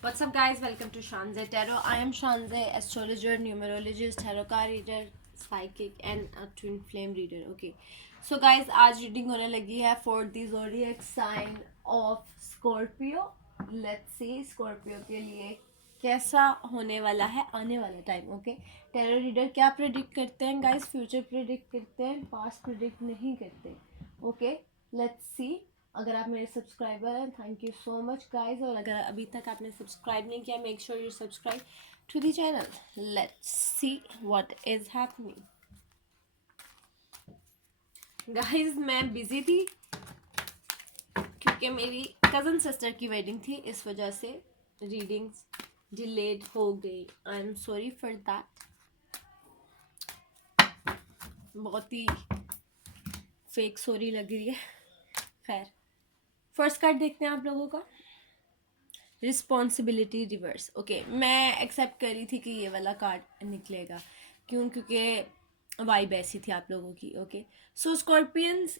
What's up, guys? Welcome to Shanze Tarot. I am Shanze, astrologer, numerologist, tarot card reader, psychic, and a twin flame reader. Okay, so guys, आज reading होने लगी है for the zodiac sign of Scorpio. Let's see Scorpio के लिए कैसा होने वाला है आने वाला टाइम. ओके, टेरो रीडर क्या प्रेडिक्ट करते हैं गाइस? फ्यूचर प्रेडिक्ट करते हैं, पास्ट प्रेडिक्ट नहीं करते. Okay, let's see. अगर आप मेरे सब्सक्राइबर हैं, thank you so much guys. और अगर अभी तक आपने सब्सक्राइब नहीं किया, make sure you subscribe to the channel. Let's see what is happening. Guys मैं बिजी थी क्योंकि मेरी कज़न सिस्टर की वेडिंग थी, इस वजह से रीडिंग्स डिलेड हो गई. I am sorry for that. बहुत ही फेक सॉरी लग रही है. खैर, फर्स्ट कार्ड देखते हैं आप लोगों का. Responsibility reverse. ओके, मैं एक्सेप्ट करी थी कि ये वाला कार्ड निकलेगा. क्यों? क्योंकि वाइब ऐसी थी आप लोगों की. ओके, सो स्कॉर्पियंस,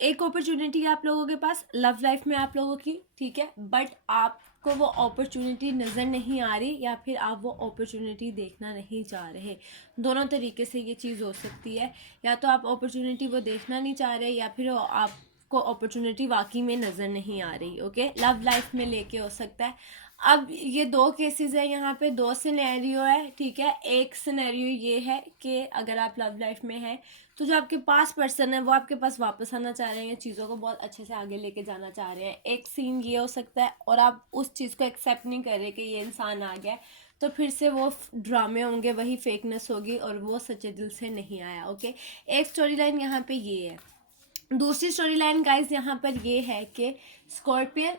एक अपॉर्चुनिटी है आप लोगों के पास लव लाइफ में आप लोगों की, ठीक है, बट आपको वो अपॉर्चुनिटी नज़र नहीं आ रही या फिर आप वो अपॉर्चुनिटी देखना नहीं चाह रहे. दोनों तरीके से ये चीज़ हो सकती है. या तो आप अपॉर्चुनिटी वो देखना नहीं चाह रहे या फिर आपको अपॉर्चुनिटी वाकई में नज़र नहीं आ रही. ओके, लव लाइफ में लेके हो सकता है. अब ये दो केसेस है, यहाँ पे दो सिनेरियो है, ठीक है. एक सिनेरियो ये है कि अगर आप लव लाइफ में हैं तो जो आपके पास पर्सन है वो आपके पास वापस आना चाह रहे हैं, चीज़ों को बहुत अच्छे से आगे लेके जाना चाह रहे हैं. एक सीन ये हो सकता है और आप उस चीज़ को एक्सेप्ट नहीं कर रहे कि ये इंसान आ गया, तो फिर से वो ड्रामे होंगे, वही फेकनेस होगी और वो सच्चे दिल से नहीं आया. ओके, एक स्टोरी लाइन यहाँ पे ये है. दूसरी स्टोरी लाइन गाइज यहाँ पर ये है कि स्कॉर्पियन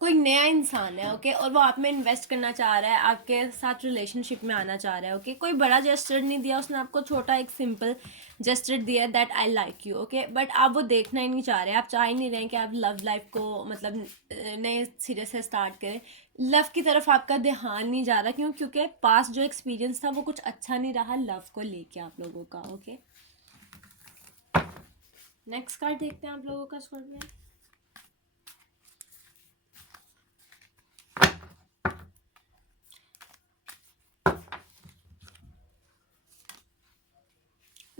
कोई नया इंसान है. ओके, और वो आप में इन्वेस्ट करना चाह रहा है, आपके साथ रिलेशनशिप में आना चाह रहा है. ओके, कोई बड़ा जेस्चर नहीं दिया उसने आपको, छोटा एक सिंपल जेस्चर दिया that I like you. Okay, but आप वो देखना ही नहीं चाह रहे, आप चाह ही नहीं रहे कि आप लव लाइफ को मतलब नए सिरे से स्टार्ट करें. लव की तरफ आपका ध्यान नहीं जा रहा. क्यों? क्योंकि पास जो एक्सपीरियंस था वो कुछ अच्छा नहीं रहा लव को लेके आप लोगों का. ओके, नेक्स्ट कार्ड देखते हैं आप लोगों का स्कॉर्पियन.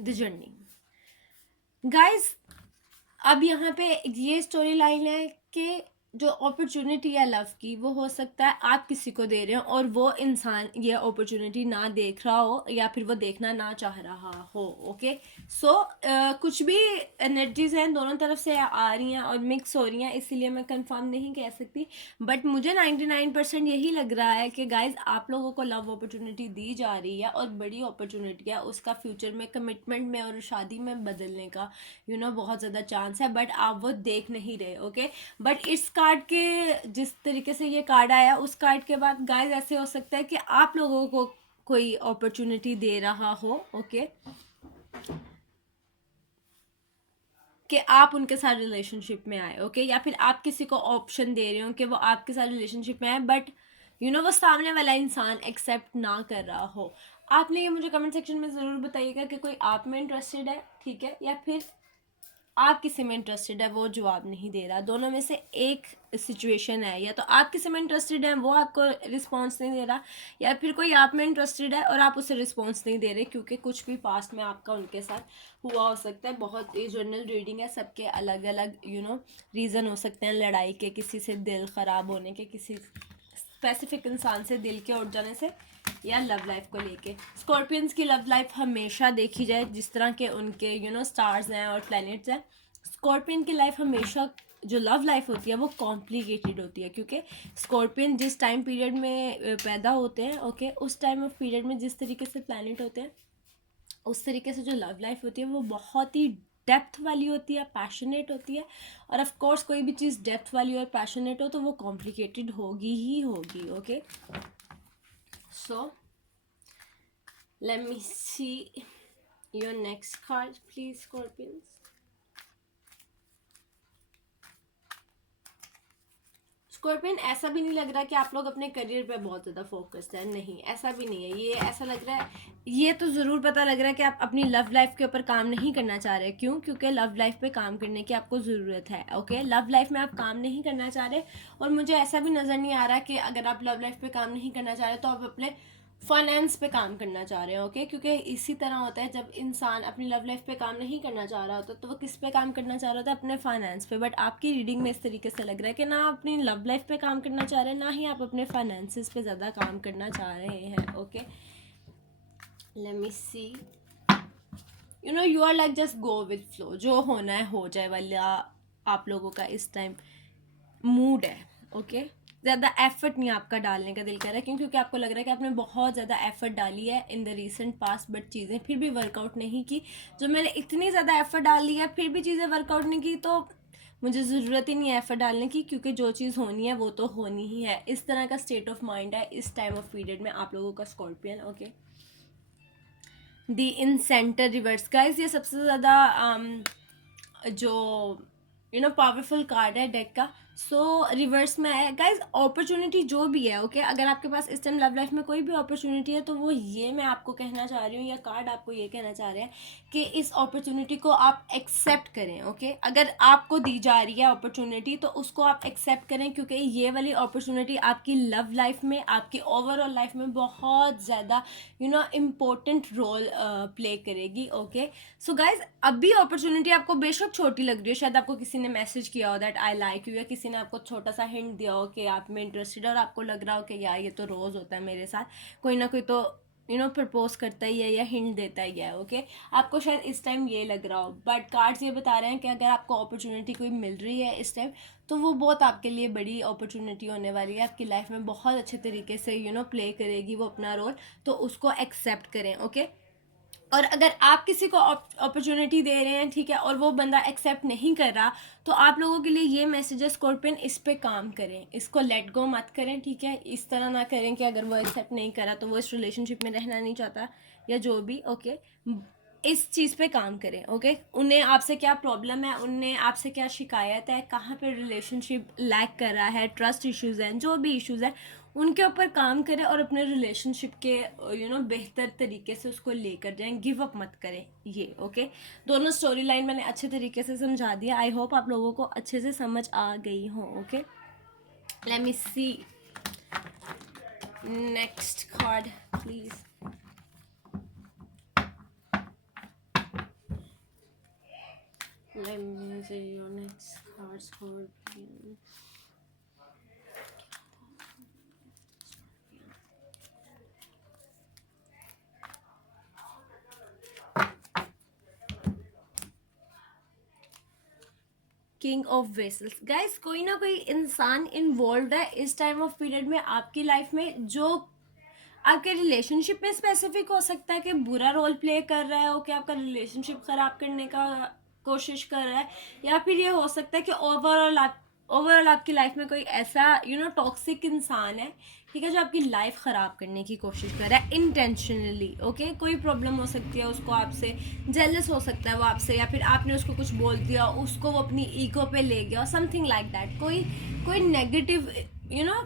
The journey. गाइस, अब यहाँ पे ये स्टोरी लाइन है कि जो अपॉर्चुनिटी है लव की, वो हो सकता है आप किसी को दे रहे हो और वो इंसान ये अपॉर्चुनिटी ना देख रहा हो या फिर वो देखना ना चाह रहा हो. ओके, सो कुछ भी एनर्जीज हैं दोनों तरफ से आ रही हैं और मिक्स हो रही हैं, इसीलिए मैं कंफर्म नहीं कह सकती. बट मुझे 99% यही लग रहा है कि गाइज आप लोगों को लव अपॉर्चुनिटी दी जा रही है और बड़ी अपॉर्चुनिटी है, उसका फ्यूचर में कमिटमेंट में और शादी में बदलने का बहुत ज़्यादा चांस है, बट आप वो देख नहीं रहे. ओके, बट इस कार्ड के जिस तरीके से ये कार्ड आया, उस कार्ड के बाद गाइस ऐसे हो सकता है कि आप लोगों को कोई अपॉर्चुनिटी दे रहा हो. ओके, कि आप उनके साथ रिलेशनशिप में आए. ओके, या फिर आप किसी को ऑप्शन दे रहे हो कि वो आपके साथ रिलेशनशिप में आए, बट वो सामने वाला इंसान एक्सेप्ट ना कर रहा हो. आपने ये मुझे कमेंट सेक्शन में ज़रूर बताइएगा कि कोई आप में इंटरेस्टेड है, ठीक है, या फिर आप किसी में इंटरेस्टेड है, वो जवाब नहीं दे रहा. दोनों में से एक सिचुएशन है, या तो आप किसी में इंटरेस्टेड है वो आपको रिस्पॉन्स नहीं दे रहा, या फिर कोई आप में इंटरेस्टेड है और आप उसे रिस्पॉन्स नहीं दे रहे, क्योंकि कुछ भी पास्ट में आपका उनके साथ हुआ हो सकता है. बहुत ही जनरल रीडिंग है, सबके अलग अलग रीज़न हो सकते हैं. लड़ाई के, किसी से दिल ख़राब होने के, किसी स्पेसिफिक इंसान से दिल के उठ जाने से, या लव लाइफ को लेके. स्कॉर्पियंस की लव लाइफ हमेशा देखी जाए जिस तरह के उनके स्टार्स हैं और प्लैनेट्स हैं, स्कॉर्पियन की लाइफ हमेशा जो लव लाइफ होती है वो कॉम्प्लिकेटेड होती है, क्योंकि स्कॉर्पियन जिस टाइम पीरियड में पैदा होते हैं, ओके, उस टाइम ऑफ पीरियड में जिस तरीके से प्लैनेट होते हैं, उस तरीके से जो लव लाइफ होती है वो बहुत ही डेप्थ वाली होती है, पैशनेट होती है. और ऑफ कोर्स कोई भी चीज़ डेप्थ वाली और पैशनेट हो तो वो कॉम्प्लिकेटेड होगी ही होगी. Okay, so let me see your next card, please, Scorpions. Scorpion ऐसा भी नहीं लग रहा कि आप लोग अपने करियर पे बहुत ज़्यादा फोकस्ड है, नहीं ऐसा भी नहीं है। ये ऐसा लग रहा है, ये तो ज़रूर पता लग रहा है कि आप अपनी लव लाइफ के ऊपर काम नहीं करना चाह रहे। क्यों? क्योंकि लव लाइफ पे काम करने की आपको ज़रूरत है। ओके, लव लाइफ में आप काम नहीं करना चाह रहे, और मुझे ऐसा भी नज़र नहीं आ रहा कि अगर आप लव लाइफ पे काम नहीं करना चाह रहे तो आप अपने फाइनेंस पे काम करना चाह रहे हो। ओके, क्योंकि इसी तरह होता है, जब इंसान अपनी लव लाइफ पे काम नहीं करना चाह रहा होता तो वो किस पे काम करना चाह रहा होता है? अपने फाइनेंस पे। बट आपकी रीडिंग में इस तरीके से लग रहा है कि ना आप अपनी लव लाइफ पे काम करना चाह रहे हैं, ना ही आप अपने फाइनेंसिस पे ज़्यादा काम करना चाह रहे हैं। Okay, let me see, you know you are like just go with flow, जो होना है हो जाए वाला आप लोगों का इस टाइम मूड है। ओके, ज़्यादा एफर्ट नहीं आपका डालने का दिल कर रहा है। क्यों? क्योंकि आपको लग रहा है कि आपने बहुत ज़्यादा एफर्ट डाली है in the recent past, but चीज़ें फिर भी वर्कआउट नहीं की। जो मैंने इतनी ज़्यादा एफर्ट डाल ली है फिर भी चीज़ें वर्कआउट नहीं की, तो मुझे ज़रूरत ही नहीं है एफर्ट डालने की, क्योंकि जो चीज़ होनी है वो तो होनी ही है। इस तरह का स्टेट ऑफ माइंड है इस टाइम ऑफ पीरियड में आप लोगों का स्कॉर्पियन। ओके, दी इन सेंटर रिवर्स गाइस, ये सबसे ज़्यादा जो पावरफुल कार्ड है डेक का। सो रिवर्स में है गाइज, अपॉर्चुनिटी जो भी है। ओके, अगर आपके पास इस टाइम लव लाइफ में कोई भी अपॉर्चुनिटी है तो वो ये मैं आपको कहना चाह रही हूँ, या कार्ड आपको ये कहना चाह रहे हैं कि इस अपॉर्चुनिटी को आप एक्सेप्ट करें। ओके, अगर आपको दी जा रही है अपॉर्चुनिटी तो उसको आप एक्सेप्ट करें, क्योंकि ये वाली अपॉर्चुनिटी आपकी लव लाइफ में, आपकी ओवरऑल लाइफ में बहुत ज़्यादा इम्पोर्टेंट रोल प्ले करेगी। ओके, सो गाइज, अभी अपॉर्चुनिटी आपको बेशक छोटी लग रही है, शायद आपको किसी ने मैसेज किया हो दैट आई लाइक यू, या किसी ने आपको छोटा सा हिंट दिया हो कि आप में इंटरेस्टेड है, और आपको लग रहा हो कि यार ये तो रोज़ होता है मेरे साथ, कोई ना कोई तो प्रपोज करता ही है या हिंट देता ही है। ओके, आपको शायद इस टाइम ये लग रहा हो, बट कार्ड्स ये बता रहे हैं कि अगर आपको अपॉर्चुनिटी कोई मिल रही है इस टाइम तो वो बहुत आपके लिए बड़ी अपॉर्चुनिटी होने वाली है, आपकी लाइफ में बहुत अच्छे तरीके से प्ले करेगी वो अपना रोल, तो उसको एक्सेप्ट करें। ओके, और अगर आप किसी को अपॉर्चुनिटी दे रहे हैं, ठीक है, और वो बंदा एक्सेप्ट नहीं कर रहा, तो आप लोगों के लिए ये मैसेज है स्कॉर्पियन, इस पे काम करें, इसको लेट गो मत करें। ठीक है, इस तरह ना करें कि अगर वो एक्सेप्ट नहीं करा तो वो इस रिलेशनशिप में रहना नहीं चाहता या जो भी। ओके, इस चीज़ पे काम करें। ओके, उन्हें आपसे क्या प्रॉब्लम है, उन्हें आपसे क्या शिकायत है, कहाँ पे रिलेशनशिप लैक कर रहा है, ट्रस्ट इश्यूज़ हैं, जो भी इश्यूज़ हैं उनके ऊपर काम करें, और अपने रिलेशनशिप के बेहतर तरीके से उसको लेकर जाएं, गिव अप मत करें ये। ओके, दोनों स्टोरी लाइन मैंने अच्छे तरीके से समझा दिया, आई होप आप लोगों को अच्छे से समझ आ गई हो। Okay, let me see next card please. Let me see your next card, Scorpion. King of vessels guys, कोई ना कोई इंसान इन्वॉल्व है इस टाइम ऑफ पीरियड में आपकी लाइफ में, जो आपके रिलेशनशिप में स्पेसिफिक हो सकता है कि बुरा रोल प्ले कर रहा है, कि आपका रिलेशनशिप खराब करने का कोशिश कर रहा है, या फिर ये हो सकता है कि ओवरऑल आपकी लाइफ में कोई ऐसा टॉक्सिक इंसान है, ठीक है, जो आपकी लाइफ ख़राब करने की कोशिश कर रहा है इंटेंशनली। ओके, कोई प्रॉब्लम हो सकती है उसको, आपसे जेलस हो सकता है वो आपसे, या फिर आपने उसको कुछ बोल दिया, उसको वो अपनी ईगो पे ले गया, समथिंग लाइक दैट। कोई नेगेटिव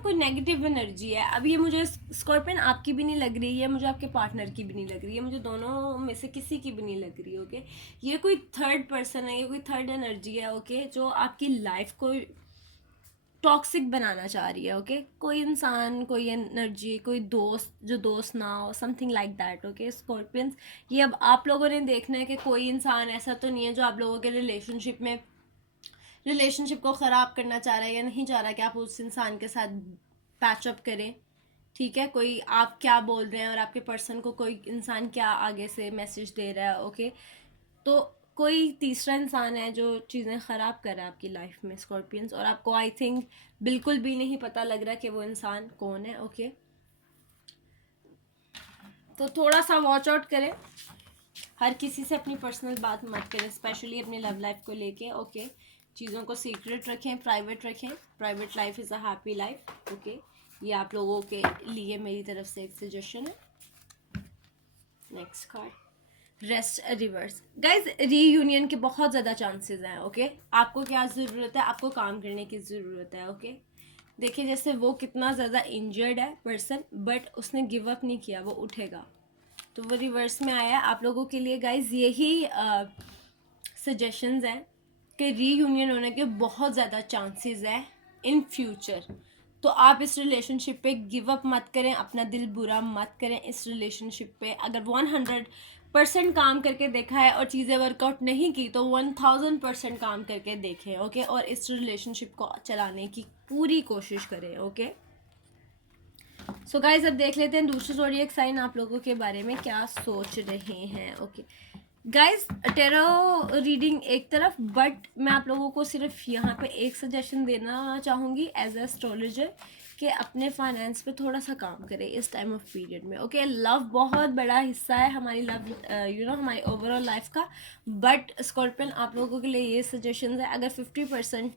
कोई नेगेटिव एनर्जी है। अब ये मुझे स्कॉर्पियन आपकी भी नहीं लग रही है, मुझे आपके पार्टनर की भी नहीं लग रही है, मुझे दोनों में से किसी की भी नहीं लग रही है। ओके, ये कोई थर्ड पर्सन है, ये कोई थर्ड एनर्जी है। ओके, जो आपकी लाइफ को टॉक्सिक बनाना चाह रही है। ओके, कोई इंसान, कोई एनर्जी, कोई दोस्त जो दोस्त ना हो, something like that. Okay scorpions, ये अब आप लोगों ने देखना है कि कोई इंसान ऐसा तो नहीं है जो आप लोगों के रिलेशनशिप को ख़राब करना चाह रहा है, या नहीं चाह रहा कि आप उस इंसान के साथ पैचअप करें। ठीक है, कोई आप क्या बोल रहे हैं और आपके पर्सन को कोई इंसान क्या आगे से मैसेज दे रहा है। ओके, तो कोई तीसरा इंसान है जो चीज़ें ख़राब कर रहा है आपकी लाइफ में स्कॉर्पियंस, और आपको आई थिंक बिल्कुल भी नहीं पता लग रहा कि वो इंसान कौन है। ओके, तो थोड़ा सा वॉच आउट करें, हर किसी से अपनी पर्सनल बात मत करें, स्पेशली अपनी लव लाइफ को लेके। ओके, चीज़ों को सीक्रेट रखें, प्राइवेट रखें। Private life is a happy life. Okay, ये आप लोगों के लिए मेरी तरफ से एक सजेशन है। Next card, rest reverse guys, reunion के बहुत ज़्यादा चांसेस हैं। ओके, आपको क्या ज़रूरत है, आपको काम करने की ज़रूरत है। ओके, देखिए जैसे वो कितना ज़्यादा इंजर्ड है पर्सन, बट उसने गिव अप नहीं किया, वो उठेगा। तो वो रिवर्स में आया आप लोगों के लिए गाइज। यही सजेशंस हैं कि रीयूनियन होने के बहुत ज़्यादा चांसेस है इन फ्यूचर। तो आप इस रिलेशनशिप पे गिव अप मत करें, अपना दिल बुरा मत करें इस रिलेशनशिप पे। अगर 100% काम करके देखा है और चीज़ें वर्कआउट नहीं की तो 1000% काम करके देखें, ओके। और इस रिलेशनशिप को चलाने की पूरी कोशिश करें, ओके। सो गाइज अब देख लेते हैं दूसरे ज़ोडिएक साइन आप लोगों के बारे में क्या सोच रहे हैं, ओके। गाइज टेरो रीडिंग एक तरफ, बट मैं आप लोगों को सिर्फ यहाँ पे एक सजेशन देना चाहूँगी एज एस्ट्रोलॉजर कि अपने फाइनेंस पे थोड़ा सा काम करें इस टाइम ऑफ पीरियड में, ओके। लव बहुत बड़ा हिस्सा है हमारी लव हमारी ओवरऑल लाइफ का, बट स्कॉर्पियन आप लोगों के लिए ये सजेशन है, अगर 50%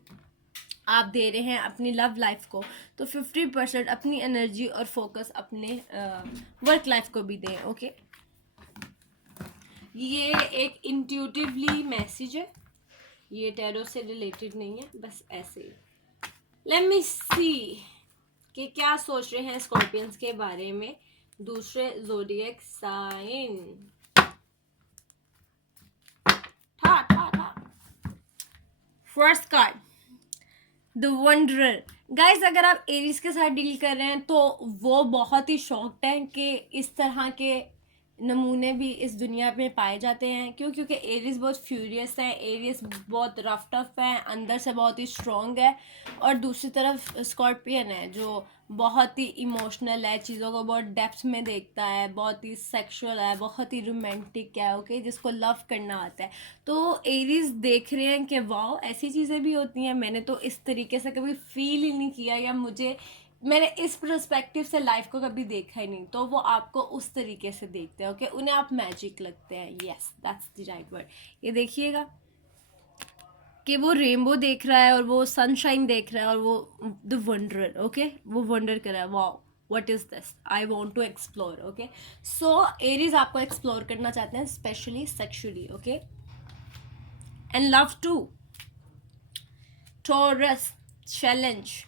आप दे रहे हैं अपनी लव लाइफ को तो 50% अपनी एनर्जी और फोकस अपने वर्क लाइफ को भी दें, ओके। ये एक इंट्यूटिवली मैसेज है, ये टैरो से रिलेटेड नहीं है, बस ऐसे ही। लेट मी सी कि क्या सोच रहे हैं स्कॉर्पियंस के बारे में दूसरे ज़ोडिएक साइन। ठा ठा ठा first card the wanderer. Guys अगर आप एरीज के साथ डील कर रहे हैं तो वो बहुत ही शॉक्ड हैं कि इस तरह के नमूने भी इस दुनिया में पाए जाते हैं। क्यों? क्योंकि एरीज बहुत फ्यूरियस है, एरीज बहुत रफ टफ है, अंदर से बहुत ही स्ट्रॉन्ग है। और दूसरी तरफ स्कॉर्पियन है जो बहुत ही इमोशनल है, चीज़ों को बहुत डेप्थ में देखता है, बहुत ही सेक्सुअल है, बहुत ही रोमांटिक है, ओके, जिसको लव करना आता है। तो एरीज देख रहे हैं कि वाओ ऐसी चीज़ें भी होती हैं, मैंने तो इस तरीके से कभी फील ही नहीं किया, या मैंने इस पर्सपेक्टिव से लाइफ को कभी देखा ही नहीं। तो वो आपको उस तरीके से देखते हैं, ओके। उन्हें आप मैजिक लगते हैं, yes that's the right word. ये देखिएगा कि वो रेनबो देख रहा है और वो सनशाइन देख रहा है और वो द वंडरर, ओके, वो वंडर कर रहा है, wow what is this, I want to explore, okay. So Aries आपको एक्सप्लोर करना चाहते हैं specially sexually, okay, and love to. Taurus challenge,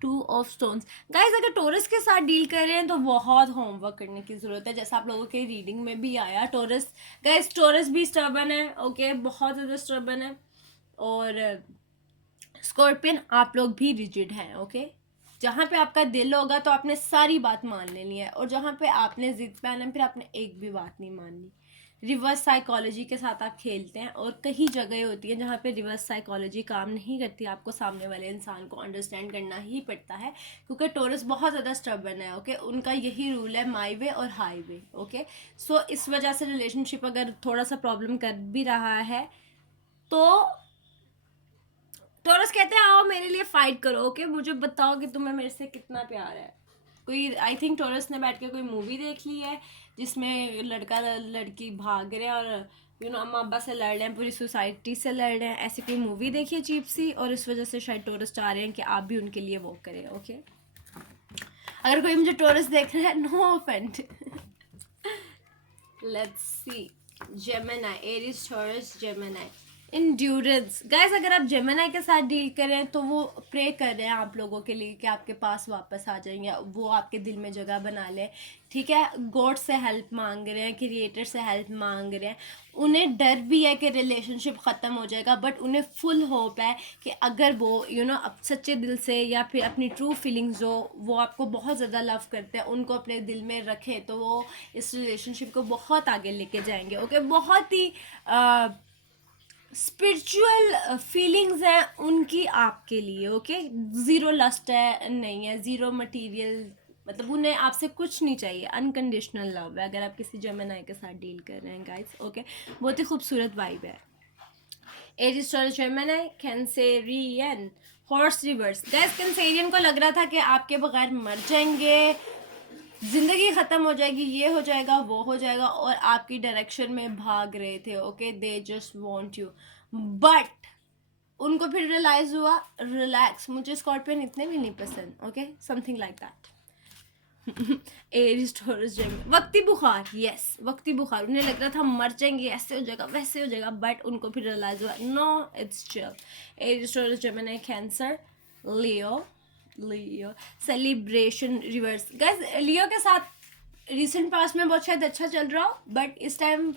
two of stones. Guys अगर टॉरस के साथ डील कर रहे हैं तो बहुत होमवर्क करने की ज़रूरत है, जैसा आप लोगों के रीडिंग में भी आया। टॉरस गाइज, टॉरस भी स्टर्बन है, ओके, बहुत ज़्यादा स्टर्बन है। और स्कॉर्पियन आप लोग भी रिजिड हैं, ओके। जहाँ पे आपका दिल होगा तो आपने सारी बात मान लेनी है, और जहाँ पे आपने जिद पे आना है फिर आपने एक भी बात नहीं माननी। रिवर्स साइकोलॉजी के साथ आप खेलते हैं, और कई जगह होती है जहाँ पे रिवर्स साइकोलॉजी काम नहीं करती, आपको सामने वाले इंसान को अंडरस्टैंड करना ही पड़ता है, क्योंकि टॉरस बहुत ज़्यादा स्टबर्न है, ओके। उनका यही रूल है, माई वे और हाई वे, ओके। सो इस वजह से रिलेशनशिप अगर थोड़ा सा प्रॉब्लम कर भी रहा है तो टॉरस कहते हैं आओ मेरे लिए फाइट करो, ओके, मुझे बताओ कि तुम्हें मेरे से कितना प्यार है। कोई आई थिंक टॉरस ने बैठ के कोई मूवी देख ली है जिसमें लड़का लड़की भाग रहे हैं और अम्मा अब्बा से लड़ रहे हैं, पूरी सोसाइटी से लड़ रहे हैं, ऐसी कोई मूवी देखिए चीप सी, और इस वजह से शायद टॉरस चाह रहे हैं कि आप भी उनके लिए वो करें, ओके। अगर कोई मुझे टॉरस देख रहा है, no offend. Let's see Gemini, Aries, Taurus, Gemini. Endurance guys अगर आप जेमिनी के साथ डील करें तो वो प्रे कर रहे हैं आप लोगों के लिए कि आपके पास वापस आ जाएंगे, वो आपके दिल में जगह बना लें, ठीक है। गॉड से हेल्प मांग रहे हैं, क्रिएटर से हेल्प मांग रहे हैं। उन्हें डर भी है कि रिलेशनशिप ख़त्म हो जाएगा, बट उन्हें फुल होप है कि अगर वो अब सच्चे दिल से या फिर अपनी ट्रू फीलिंग्स जो वो आपको बहुत ज़्यादा लव करते हैं उनको अपने दिल में रखें तो वो इस रिलेशनशिप को बहुत आगे लेके जाएंगे, ओके। बहुत ही स्पिरिचुअल फीलिंग्स हैं उनकी आपके लिए, ओके। ज़ीरो लस्ट है नहीं है, ज़ीरो मटेरियल, मतलब उन्हें आपसे कुछ नहीं चाहिए, अनकंडीशनल लव है अगर आप किसी जेमिनी के साथ डील कर रहे हैं गाइस, ओके। बहुत ही खूबसूरत वाइब है। Aries, Taurus, Gemini, Cancerian, horse reverse. Guys Cancerian को लग रहा था कि आपके बगैर मर जाएंगे, जिंदगी ख़त्म हो जाएगी, ये हो जाएगा वो हो जाएगा, और आपकी डायरेक्शन में भाग रहे थे, okay. They just want you, but उनको फिर रियलाइज हुआ रिलैक्स, मुझे स्कॉर्पियन इतने भी नहीं पसंद, okay, something like that. Aries Taurus Gemini, वक्ती बुखार, यस वक्ती बुखार, उन्हें लग रहा था मर जाएंगे, ऐसे हो जाएगा वैसे हो जाएगा, बट उनको फिर रियलाइज हुआ no it's chill. Aries Taurus Gemini cancer, Leo, Leo celebration reverse. Guys Leo के साथ रिसेंट पास्ट में बहुत शायद अच्छा चल रहा हो, बट इस टाइम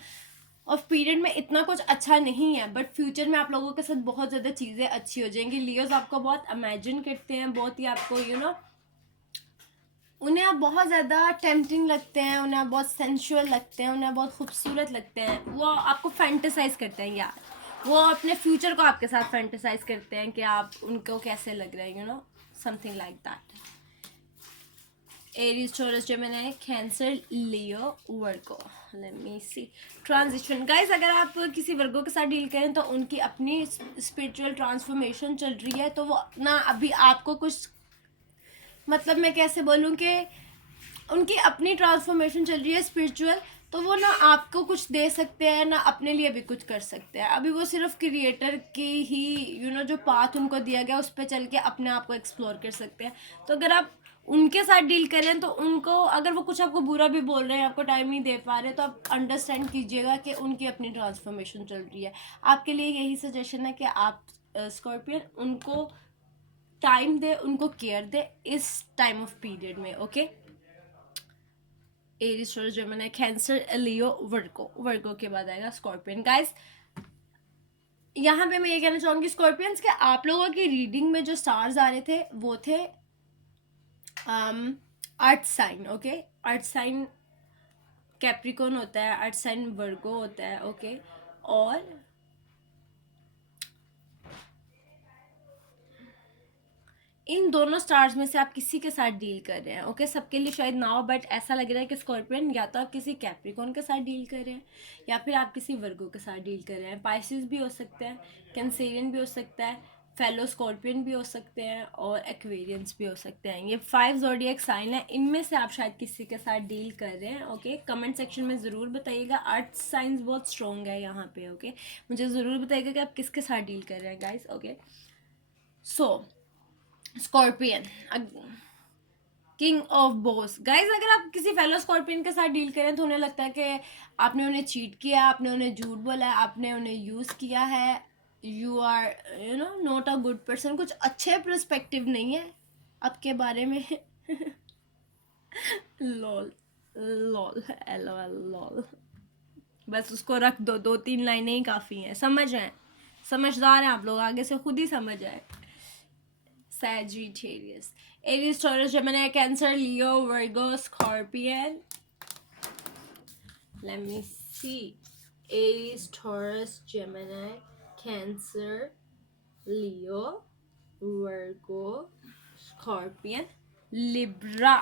ऑफ पीरियड में इतना कुछ अच्छा नहीं है, बट फ्यूचर में आप लोगों के साथ बहुत ज़्यादा चीज़ें अच्छी हो जाएंगी। लियोज आपको बहुत इमेजिन करते हैं, बहुत ही आपको उन्हें आप बहुत ज़्यादा टेम्पटिंग लगते हैं, उन्हें आप बहुत सेंशुअल लगते हैं, उन्हें बहुत खूबसूरत लगते हैं, वो आपको फैंटेसाइज करते हैं यार, वो अपने फ्यूचर को आपके साथ फैंटेसाइज करते हैं कि आप उनको कैसे लग रहे हैं, something like that. Aries Taurus Gemini cancer Leo Virgo. Let me see transition. Guys अगर आप किसी वर्गो के साथ डील करें तो उनकी अपनी स्पिरिचुअल ट्रांसफॉर्मेशन चल रही है, तो वो ना अभी आपको कुछ, मतलब मैं कैसे बोलूँ कि उनकी अपनी ट्रांसफॉर्मेशन चल रही है स्पिरिचुअल, तो वो ना आपको कुछ दे सकते हैं ना अपने लिए भी कुछ कर सकते हैं। अभी वो सिर्फ क्रिएटर की ही जो पाथ उनको दिया गया उस पर चल के अपने आप को एक्सप्लोर कर सकते हैं। तो अगर आप उनके साथ डील करें तो उनको, अगर वो कुछ आपको बुरा भी बोल रहे हैं, आपको टाइम नहीं दे पा रहे, तो आप अंडरस्टैंड कीजिएगा कि उनकी अपनी ट्रांसफॉर्मेशन चल रही है। आपके लिए यही सजेशन है कि आप स्कॉर्पियन उनको टाइम दे, उनको केयर दे इस टाइम ऑफ पीरियड में। Okay, Aries Taurus Gemini cancer Leo Virgo, Virgo के बाद आएगा स्कॉर्पियन। गाइस यहाँ पे मैं ये कहना चाहूंगी स्कॉर्पियंस के आप लोगों की रीडिंग में जो स्टार्स आ रहे थे वो थे earth sign. Okay, earth sign Capricorn होता है, अर्थ साइन वर्गो होता है। ओके, और इन दोनों स्टार्स में से आप किसी के साथ डील कर रहे हैं। ओके, सबके लिए शायद ना हो, बट ऐसा लग रहा है कि स्कॉर्पियन या तो आप किसी कैप्रिकॉन के साथ डील कर रहे हैं या फिर आप किसी वर्गो के साथ डील कर रहे हैं। पाइसिस भी हो सकता है, कैंसेरियन भी हो सकता है, फेलो स्कॉर्पियन भी हो सकते हैं और एक्वेरियंस भी हो सकते हैं। ये 5 ज़ोडिएक साइन है, इनमें से आप शायद किसी के साथ डील कर रहे हैं। ओके, कमेंट सेक्शन में ज़रूर बताइएगा। अर्थ साइंस बहुत स्ट्रॉन्ग है यहाँ पे। ओके, मुझे ज़रूर बताइएगा कि आप किसके साथ डील कर रहे हैं guys. Okay, so scorpion king of Bose. Guys अगर आप किसी फेलो स्कॉर्पियन के साथ डील करें तो उन्हें लगता है कि आपने उन्हें चीट किया, आपने उन्हें झूठ बोला है, आपने उन्हें यूज़ किया है, you are not a good person, कुछ अच्छे पर्सपेक्टिव नहीं है आपके बारे में। लॉल, लॉल, एलओएल, लॉल, बस उसको रख दो, 2-3 लाइनें ही काफ़ी हैं, समझ आए, समझदार हैं आप लोग, आगे से खुद ही समझ आए। Sagittarius, Aries, Taurus, Gemini, Cancer, Leo, Virgo, Scorpion. Let me see. Aries, Taurus, Gemini, Cancer, Leo, Virgo, Scorpion, Libra,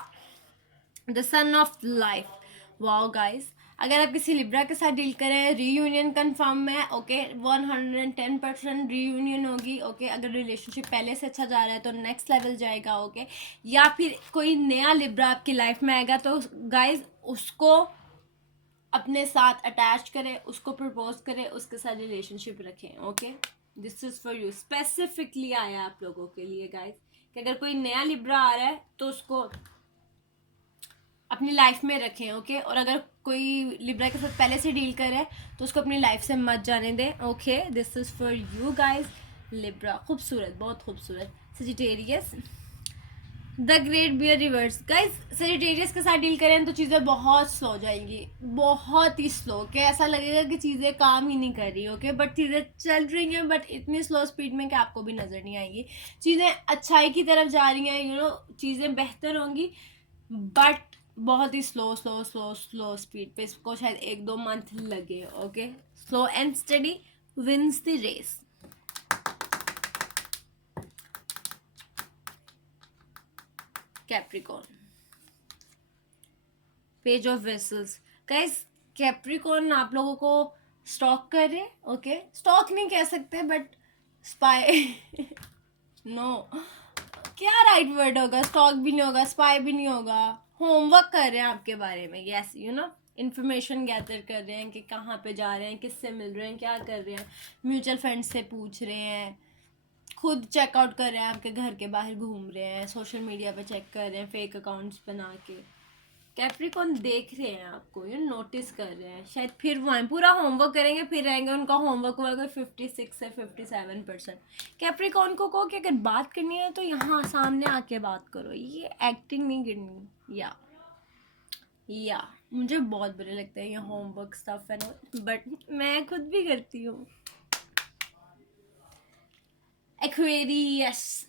the sun of life. Wow, guys. अगर आप किसी लिब्रा के साथ डील करें, रीयूनियन कंफर्म है। ओके, 110% रीयूनियन होगी। Okay, अगर relationship पहले से अच्छा जा रहा है तो नेक्स्ट लेवल जाएगा। ओके, या फिर कोई नया लिब्रा आपकी लाइफ में आएगा तो गाइज उसको अपने साथ अटैच करें, उसको प्रपोज करें, उसके साथ रिलेशनशिप रखें। Okay, this is for you, specifically आया आप लोगों के लिए गाइज, कि अगर कोई नया लिब्रा आ रहा है तो उसको अपनी लाइफ में रखें। ओके, और अगर कोई लिब्रा के साथ पहले से डील करे तो उसको अपनी लाइफ से मत जाने दें। Okay, this is for you guys. Libra खूबसूरत, बहुत खूबसूरत। Sagittarius, the great bear reverse. Guys Sagittarius के साथ डील करें तो चीज़ें बहुत स्लो हो जाएंगी, बहुत ही स्लो, कि ऐसा लगेगा कि चीज़ें काम ही नहीं कर रही। ओके, बट चीज़ें चल रही हैं, बट इतनी स्लो स्पीड में कि आपको भी नज़र नहीं आएंगी। चीज़ें अच्छाई की तरफ जा रही हैं, चीज़ें बेहतर होंगी, बट बहुत ही slow slow slow slow speed पे, इसको शायद 1-2 मंथ लगे। Okay, slow and steady wins the race. Capricorn, page of vessels. Guys Capricorn आप लोगों को स्टॉक कर रहे हैं। ओके, स्टॉक नहीं कह सकते, बट स्पाई नो, क्या राइट वर्ड होगा? स्टॉक भी नहीं होगा, स्पाई भी नहीं होगा, होमवर्क कर रहे हैं आपके बारे में। यस, इंफॉर्मेशन गैदर कर रहे हैं कि कहाँ पे जा रहे हैं, किससे मिल रहे हैं, क्या कर रहे हैं, म्यूचुअल फंड से पूछ रहे हैं, खुद चेकआउट कर रहे हैं, आपके घर के बाहर घूम रहे हैं, सोशल मीडिया पे चेक कर रहे हैं फेक अकाउंट्स बना के। कैप्रिकॉन देख रहे हैं आपको, ये नोटिस कर रहे हैं, शायद फिर वो आए पूरा होमवर्क करेंगे, फिर रहेंगे उनका होमवर्क हुआ कोई 56 से 57%। कैप्रिकॉन को कहो कि अगर बात करनी है तो यहाँ सामने आके बात करो, ये एक्टिंग नहीं करनी। या मुझे बहुत बुरे लगते हैं ये होमवर्क स्टफ है ना, बट मैं खुद भी करती हूँ। Aquarius,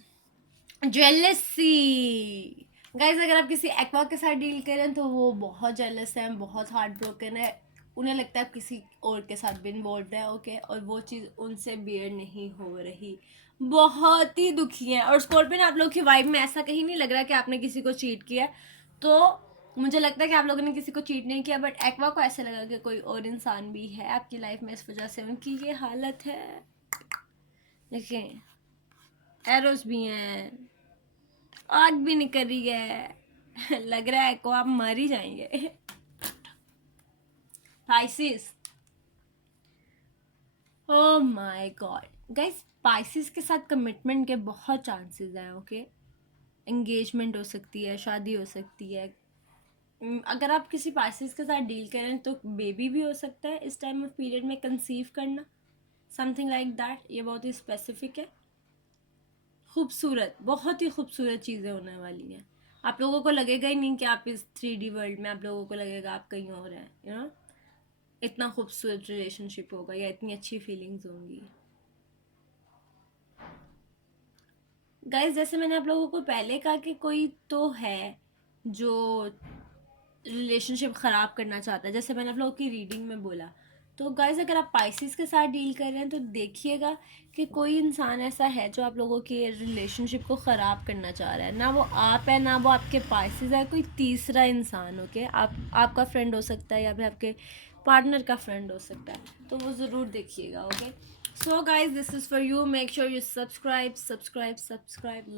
jealousy. गाइज अगर आप किसी एक्वा के साथ डील करें तो वो बहुत जेलस है, बहुत हार्ट ब्रोकन है, उन्हें लगता है आप किसी और के साथ भी इन्वॉल्व है, ओके, और वो चीज़ उनसे बियर नहीं हो रही, बहुत ही दुखी है। और स्कॉर्पियन आप लोग की वाइब में ऐसा कहीं नहीं लग रहा कि आपने किसी को चीट किया, तो मुझे लगता है कि आप लोगों ने किसी को चीट नहीं किया, बट एक्वा को ऐसा लगा कि कोई और इंसान भी है आपकी लाइफ में, इस वजह से उनकी ये हालत है। देखिए एरोस भी हैं, आग भी निकल रही है लग रहा है को आप मर ही जाएंगे। Pisces, oh my God guys, Pisces के साथ कमिटमेंट के बहुत चांसेस हैं, ओके, एंगेजमेंट हो सकती है, शादी हो सकती है। अगर आप किसी पाइसिस के साथ डील करें तो बेबी भी हो सकता है इस टाइम ऑफ पीरियड में, कंसीव करना, समथिंग लाइक दैट। ये बहुत ही स्पेसिफिक है। खूबसूरत, बहुत ही खूबसूरत चीज़ें होने वाली हैं। आप लोगों को लगेगा ही नहीं कि आप इस 3D वर्ल्ड में, आप लोगों को लगेगा आप कहीं और हैं, यू नो, इतना खूबसूरत रिलेशनशिप होगा या इतनी अच्छी फीलिंग्स होंगी। गाइस जैसे मैंने आप लोगों को पहले कहा कि कोई तो है जो रिलेशनशिप ख़राब करना चाहता है, जैसे मैंने आप लोगों की रीडिंग में बोला। तो गाइज अगर आप पाइसिस के साथ डील कर रहे हैं तो देखिएगा कि कोई इंसान ऐसा है जो आप लोगों की रिलेशनशिप को ख़राब करना चाह रहा है, ना वो आप है ना वो आपके पाइसिस है, कोई तीसरा इंसान, ओके, आपका फ्रेंड हो सकता है या फिर आपके पार्टनर का फ्रेंड हो सकता है, तो वो ज़रूर देखिएगा, okay. So guys this is for you, make sure you subscribe,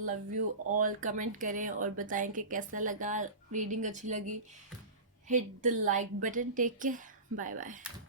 love you all. Comment करें और बताएं कि कैसा लगा, रीडिंग अच्छी लगी, hit the like button. Take care. Bye bye.